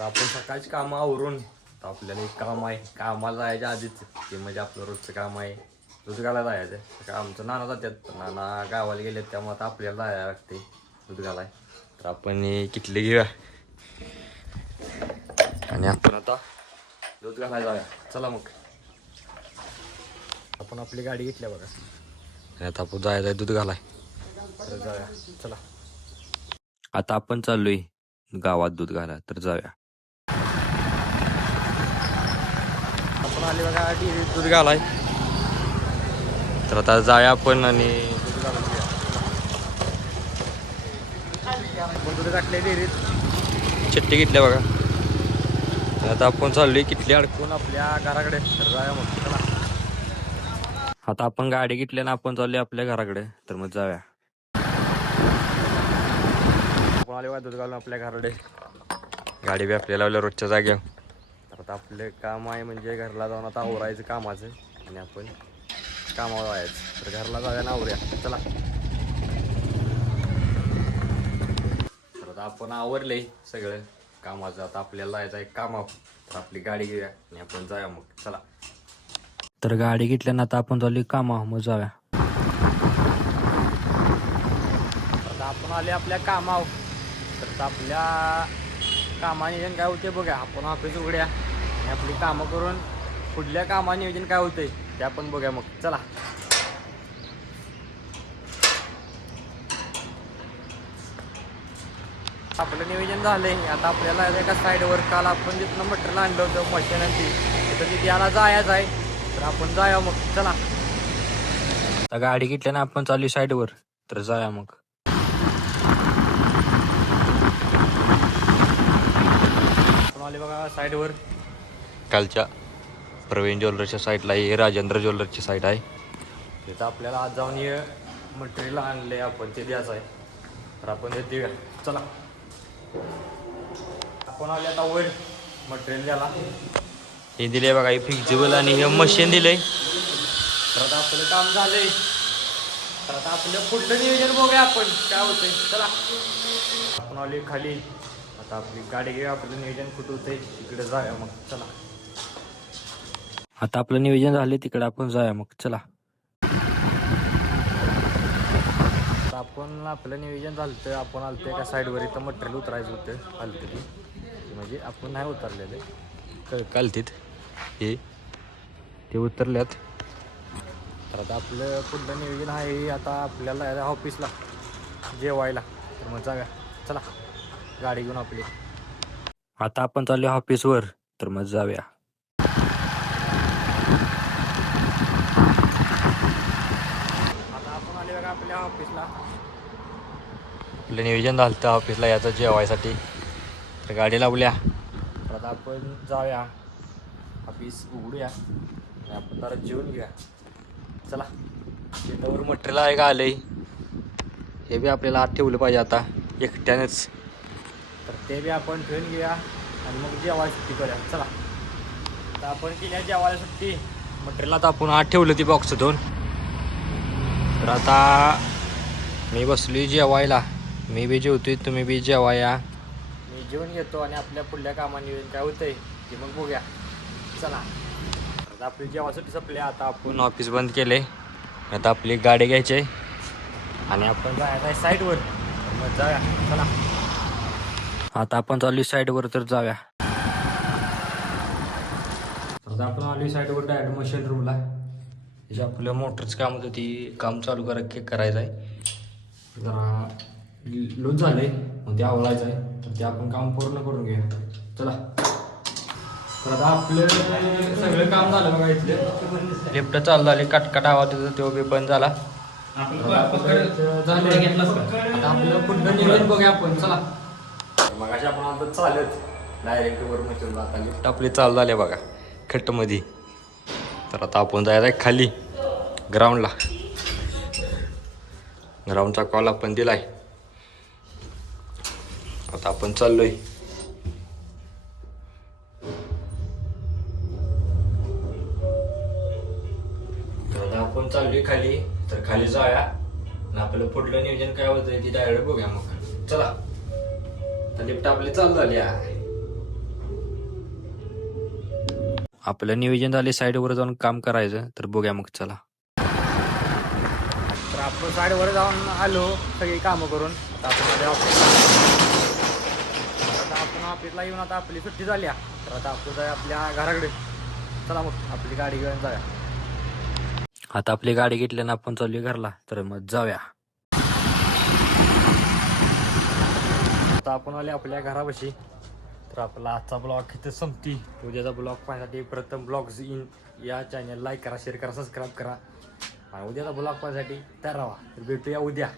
तर आपण सकाळची कामं आवरून तर आपल्याला एक काम आहे. कामाला जायच्या आधीच ते म्हणजे आपलं रोजचं काम आहे. दूध घालायला जायचं आहे. आमचं नाना जातात, नाना गावाला गेलेत, त्यामुळे आता आपल्याला जायला लागते दूध घालाय. तर आपण किटली घेऊया आणि आपण आता दूध घालायला जाऊया. चला मग. आपण आपली गाडी घेतल्या बघा आणि आता आपण जायचं आहे दूध घालाय. तर जाऊया, चला. आता आपण चाललोय गावात दूध घाला, तर जाऊया. आपण आले बघा डेअरीत दूध घालाय. तर आता जाऊया आपण आणि दूध घालून घेऊया. आपण दूध घातले डेअरीत, चिट्टी घेतल्या बघा. आता आपण चाललोय किटली अडकून आपल्या घराकडे. तर जाऊया मग, चला. आता आपण गाडी घेतली ना, आपण चाललोय आपल्या घराकडे. तर मग जाऊया. आपण आले बघा दूध घालून आपल्या घराकडे. गाडी बी आपल्याला लावल्या रोजच्या जाग्यावर. तर आता आपलं काम आहे म्हणजे घरला जाऊन आता आवरायचं कामाचं आणि आपण कामावर जायचं. तर घरला जाऊया ना, आवरूया, चला. तर आता आपण आवरले सगळं कामाचं. आता आपल्याला जायचं आहे कामावर. तर आपली गाडी घेऊया आणि आपण जाऊया मग, चला. तर गाडी घेतल्यानं आता आपण चालू कामावर, मग जाऊया. आता आपण आले आपल्या कामावर. तर आपल्या कामा नियोजन काय होते बघा. आपण ऑफिस उघड्या आणि आपली कामं करून पुढल्या कामा नियोजन काय होतंय ते आपण बघूया मग, चला. आपलं नियोजन झालंय. आता आपल्याला एका साईडवर काल आपण जिथनं मटेरियल आणलं होतं मशिनांची, तिथं तिथे याला जायचं आहे. तर आपण जाऊया मग, चला. आता गाडी घेतल्यानं आपण चालू साईडवर. तर जाऊया मग. आपण आले बघा साईडवर. कालच्या प्रवीण ज्वेलर्सच्या साईडला हे राजेंद्र ज्वेलर्सची साईड आहे. तिथं आपल्याला आज जाऊन हे मटेरियल आणले आपण, ते द्यायचं आहे. तर आपण ते देऊया, चला. आपण आले आता वर मटेरियल द्यायला. हे दिले बघा, हे फिक्झिबल आणि हे मशीन दिले. तर आता आपलं काम झालंय. तर आता आपलं पुढलं नियोजन बघूया आपण काय होतंय, चला. आपण आले खाली. आता आपली गाडी घेऊया. आपलं नियोजन कुठं होतंय तिकडे जाऊया मग, चला. आता आपलं नियोजन झाले तिकडे आपण जाऊया मग, चला. आपण आपलं नियोजन झालं तर आपण आलं एका साईडवर. इथं मटेरियल उतरायचं होतं, आलं ते म्हणजे आपण नाही उतरलेले कालतीत हे ते उतरल्यात. तर आता आपलं पुढलं नियोजन आहे आता आपल्याला ऑफिसला जेवायला. तर मग जाऊया, चला. गाडी घेऊन आपली आता आपण चाललो ऑफिसवर. तर मग जाऊया. आता आपण आले बघा आपल्या ऑफिसला. आपलं नियोजन झालं तर ऑफिसला याचं जेवायसाठी. तर गाडी लावल्या. तर आता आपण जाऊया ऑफिस उघडूया आणि आपण जरा जेवून घेऊया, चला. शेतावर मटेरियल आहे का आलंय, हे बी आपल्याला आत ठेवलं पाहिजे आता एकट्यानेच. तर ते बी आपण ठेवून घेऊया आणि मग जेवायला सुट्टी करूया, चला. तर आपण केल्या जेवायला सुट्टी. मटेरियल आता आपण आत ठेवलं ती बॉक्स धुवून. तर आता मी बसली जेवायला. मी बी जेवतोय, तुम्ही बी जेवाया. मी जेवून घेतो आणि आपल्या पुढल्या कामाने काय होतंय ते मग बघूया, चला. आता आपली जेवायसाठी संपली. आता आपण ऑफिस बंद केले. आता आपली गाडी घ्यायची आहे आणि आपण जायचं आहे साईडवर. मग जाऊया, चला. आता आपण चालू साईडवर, तर जाऊया. आता आपण आलो साईडवर डायरेक्ट मशीन रूमला. जे आपलं मोटरचं काम होतं ती काम चालू करायचं आहे. जरा लूज झालं आहे, मग ते आवडायचं आहे. तर ते आपण काम पूर्ण करून घेऊया, चला. तर आता आपलं सगळं काम झालं बघा. इथले लिफ्ट चालू झाले. कटकट आवाज होता तो बी बंद झाला. आता आपलं पुढलं नियोजन बघूया आपण, चला. मग अशा आपण आता चालत डायरेक्ट वर मशीन. आता लिफ्ट आपली चालू झाले बघा खट्टमध्ये. तर आता आपण जायचं आहे खाली ग्राउंडला. ग्राउंडचा कॉल आपण दिलाय. आता आपण चाललोय. तर आता आपण चाललोय खाली. तर खाली जाऊया आणि आपलं पुढलं नियोजन काय होतंय ते डायरेक्ट बघूया मग, चला. तर लिफ्ट आपली चालू झाली आहे. आपलं नियोजन झाले साईडवर जाऊन काम करायचं. तर बघूया मग चला. तर आपण साईडवर जाऊन आलो सगळी कामं करून. आता आपण ऑफिसला येऊन आता आपली सुट्टी झाली. तर आता आपण जाऊया आपल्या घराकडे. चला मग आपली गाडी घेऊन जाऊया. आता आपली गाडी घेतल्यानं आपण चालूया घरला. तर मग जाऊया. आता आपण आले आपल्या घरापाशी. तर आपला आजचा ब्लॉग इथे संपती. उद्याचा ब्लॉग पाहण्यासाठी प्रथम ब्लॉग्स इन या चॅनल लाईक करा, शेअर करा, सबस्क्राईब करा. आणि उद्याचा ब्लॉग पाहण्यासाठी तयार राहा. तर भेटूया उद्या.